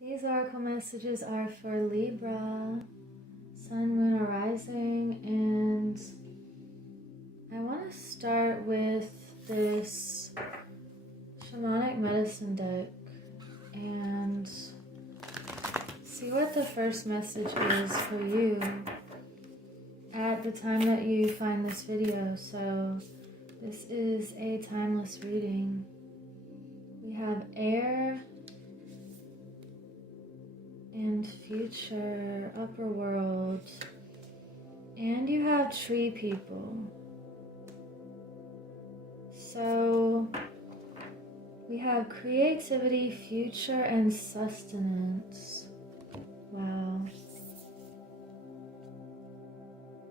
These oracle messages are for Libra, Sun, Moon, or Rising, and I want to start with this shamanic medicine deck and see what the first message is for you at the time that you find this video. So this is a timeless reading. We have air and future, upper world, and you have tree people. So we have creativity, future, and sustenance. Wow.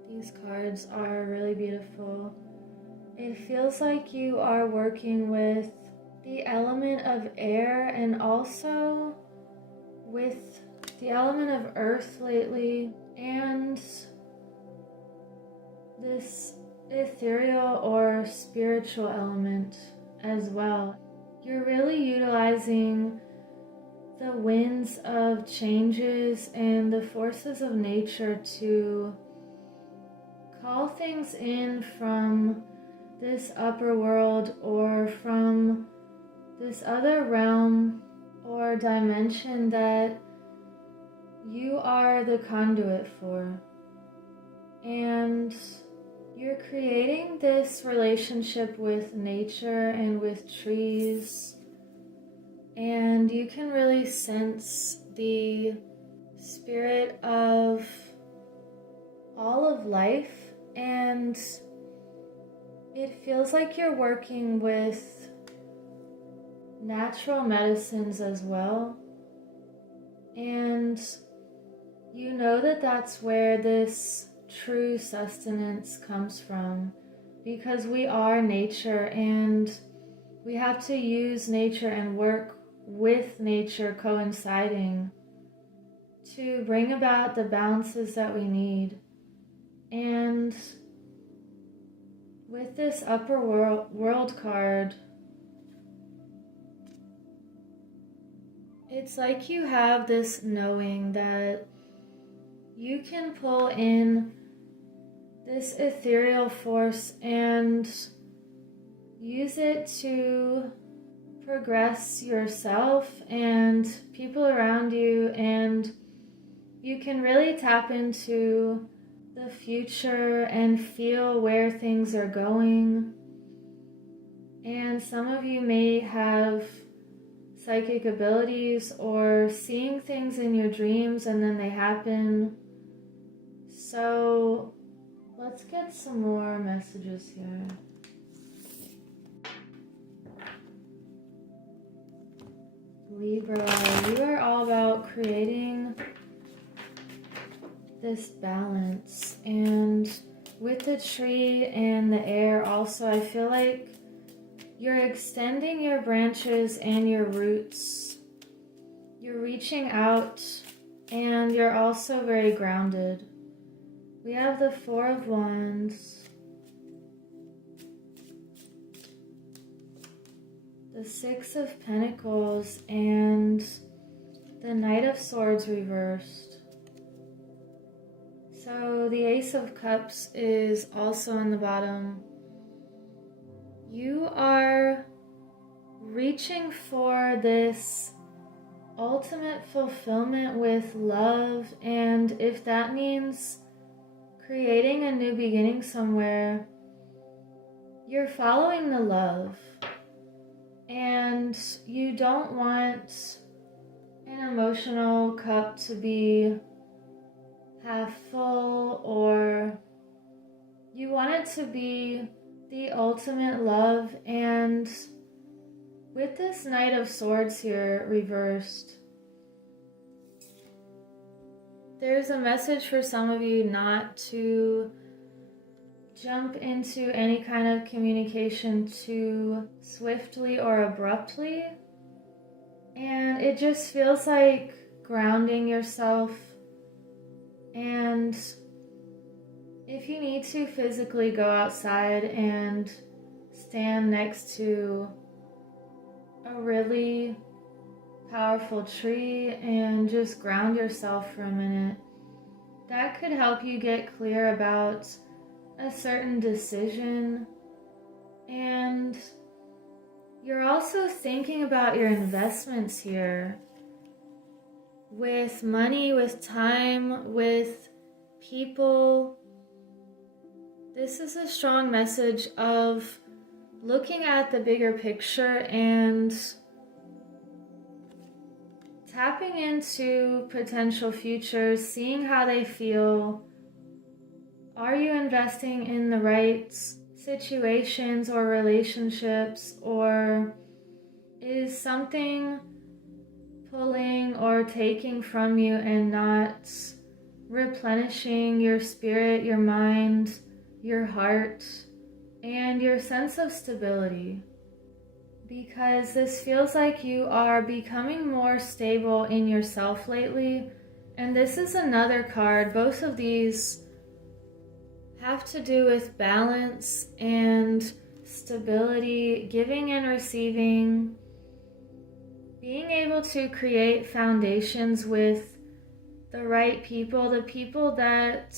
These cards are really beautiful. It feels like you are working with the element of air and also with the element of earth lately, and this ethereal or spiritual element as well. You're really utilizing the winds of changes and the forces of nature to call things in from this upper world or from this other realm or dimension that you are the conduit for. And you're creating this relationship with nature and with trees, and you can really sense the spirit of all of life, and it feels like you're working with natural medicines as well. And you know that that's where this true sustenance comes from, because we are nature and we have to use nature and work with nature coinciding to bring about the balances that we need. And with this upper world card, it's like you have this knowing that you can pull in this ethereal force and use it to progress yourself and people around you, and you can really tap into the future and feel where things are going. And some of you may have psychic abilities or seeing things in your dreams and then they happen. So let's get some more messages here. Libra, you are all about creating this balance, and with the tree and the air also, I feel like you're extending your branches and your roots. You're reaching out and you're also very grounded. We have the Four of Wands, the Six of Pentacles, and the Knight of Swords reversed. So the Ace of Cups is also on the bottom. You are reaching for this ultimate fulfillment with love, and if that means creating a new beginning somewhere, you're following the love. And you don't want an emotional cup to be half full, or you want it to be the ultimate love. And with this Knight of Swords here reversed, there's a message for some of you not to jump into any kind of communication too swiftly or abruptly. And it just feels like grounding yourself. And if you need to physically go outside and stand next to a really powerful tree and just ground yourself for a minute. That could help you get clear about a certain decision. And you're also thinking about your investments here, with money, with time, with people. This is a strong message of looking at the bigger picture and tapping into potential futures, seeing how they feel. Are you investing in the right situations or relationships, or is something pulling or taking from you and not replenishing your spirit, your mind, your heart, and your sense of stability? Because this feels like you are becoming more stable in yourself lately. And this is another card. Both of these have to do with balance and stability, giving and receiving, being able to create foundations with the right people, the people that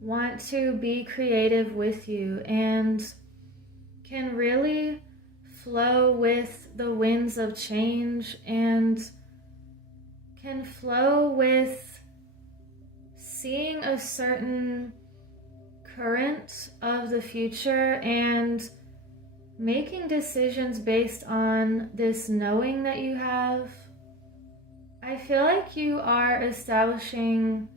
want to be creative with you and can really flow with the winds of change and can flow with seeing a certain current of the future and making decisions based on this knowing that you have. I feel like you are establishing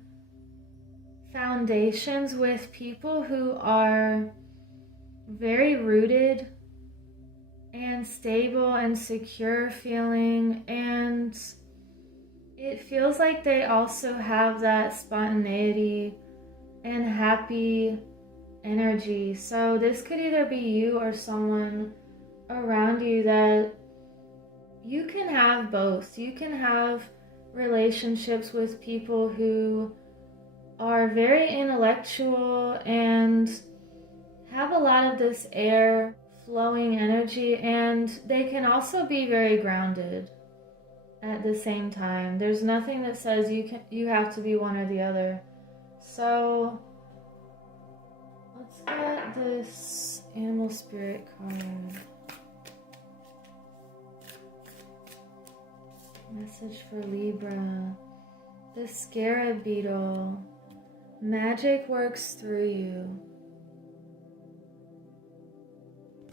foundations with people who are very rooted and stable and secure feeling, and it feels like they also have that spontaneity and happy energy. So this could either be you or someone around you that you can have both. You can have relationships with people who are very intellectual and have a lot of this air flowing energy, and they can also be very grounded at the same time. There's nothing that says you have to be one or the other. So let's get this animal spirit card. Message for Libra. The scarab beetle. Magic works through you.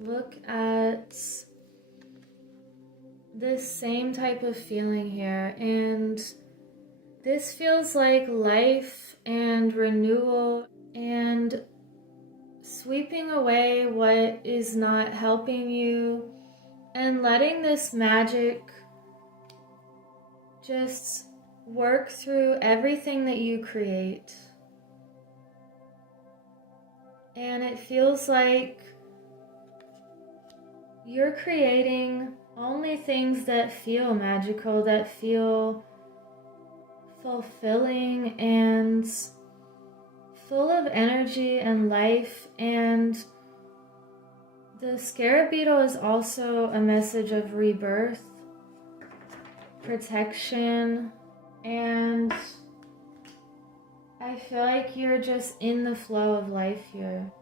Look at this same type of feeling here, and this feels like life and renewal and sweeping away what is not helping you and letting this magic just work through everything that you create. And it feels like you're creating only things that feel magical, that feel fulfilling and full of energy and life. And the scarab beetle is also a message of rebirth, protection, and I feel like you're just in the flow of life here.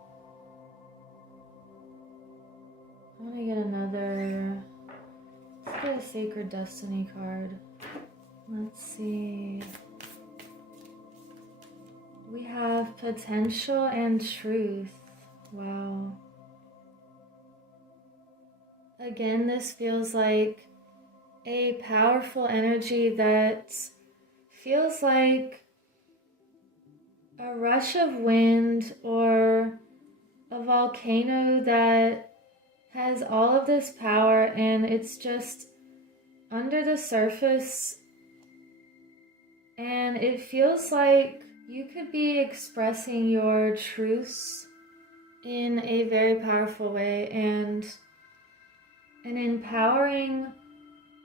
I want to get another, let's get a Sacred Destiny card. Let's see. We have potential and truth. Wow. Again, this feels like a powerful energy that feels like a rush of wind or a volcano that has all of this power, and it's just under the surface, and it feels like you could be expressing your truths in a very powerful way, and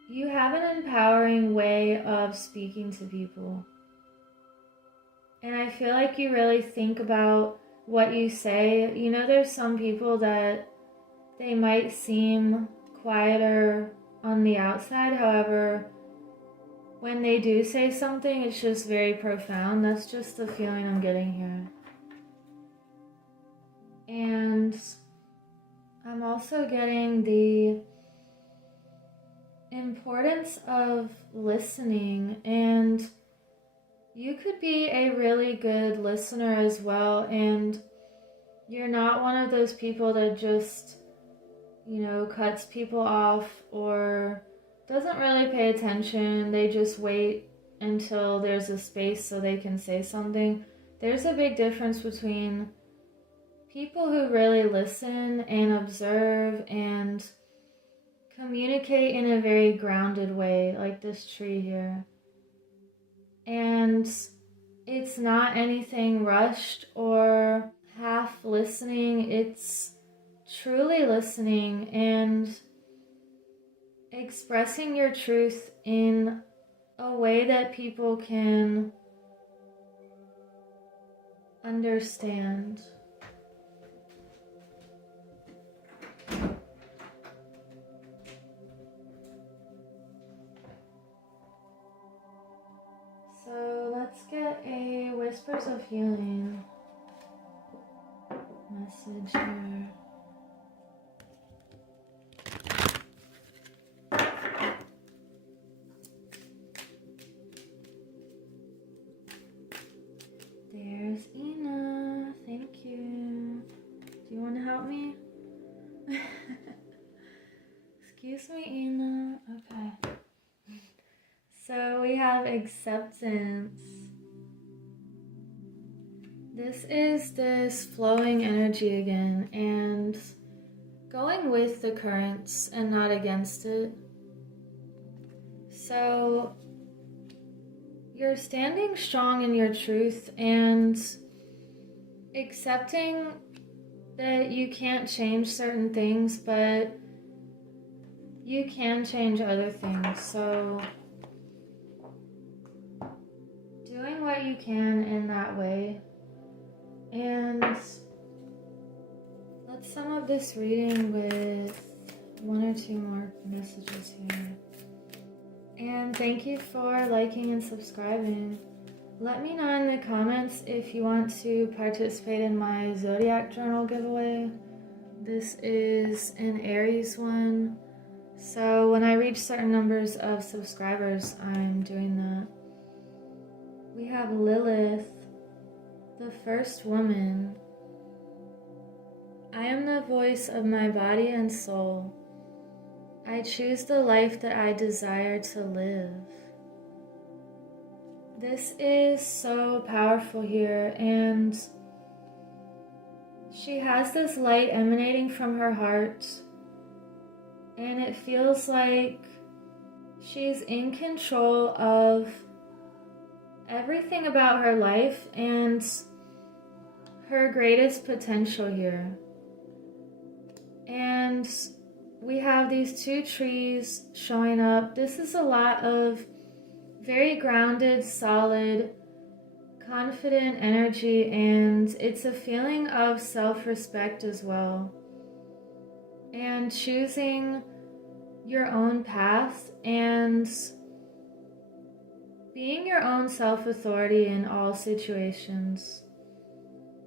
you have an empowering way of speaking to people. And I feel like you really think about what you say. You know, there's some people that they might seem quieter on the outside, however, when they do say something, it's just very profound. That's just the feeling I'm getting here. And I'm also getting the importance of listening, and you could be a really good listener as well, and you're not one of those people that just, cuts people off or doesn't really pay attention. They just wait until there's a space so they can say something. There's a big difference between people who really listen and observe and communicate in a very grounded way, like this tree here. And it's not anything rushed or half listening. It's truly listening and expressing your truth in a way that people can understand. So let's get a Whispers of Healing message here. There's Ina. Thank you. Do you want to help me? Excuse me, Ina. Okay. So we have acceptance. This is this flowing energy again, and going with the currents and not against it. So you're standing strong in your truth and accepting that you can't change certain things, but you can change other things. So doing what you can in that way. And let's sum up this reading with one or two more messages here. And thank you for liking and subscribing. Let me know in the comments if you want to participate in my Zodiac Journal giveaway. This is an Aries one. So when I reach certain numbers of subscribers, I'm doing that. We have Lilith, the first woman. I am the voice of my body and soul. I choose the life that I desire to live. This is so powerful here, and she has this light emanating from her heart, and it feels like she's in control of everything about her life and her greatest potential here. And we have these two trees showing up. This is a lot of very grounded, solid, confident energy, and it's a feeling of self-respect as well. And choosing your own path and being your own self-authority in all situations.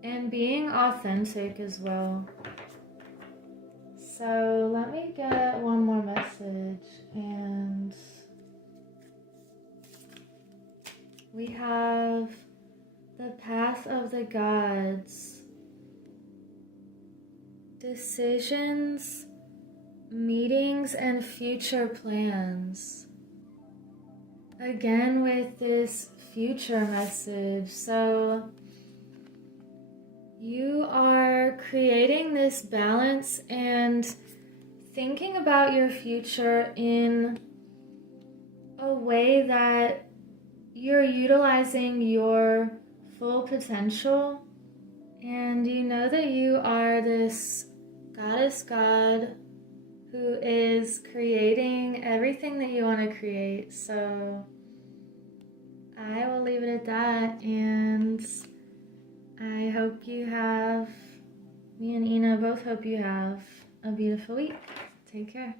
And being authentic as well. So let me get one more message, and we have the path of the gods, decisions, meetings, and future plans. Again with this future message. So you are creating this balance and thinking about your future in a way that you're utilizing your full potential, and you know that you are this goddess god who is creating everything that you want to create. So I will leave it at that, and I hope you have, me and Ina both hope you have a beautiful week. Take care.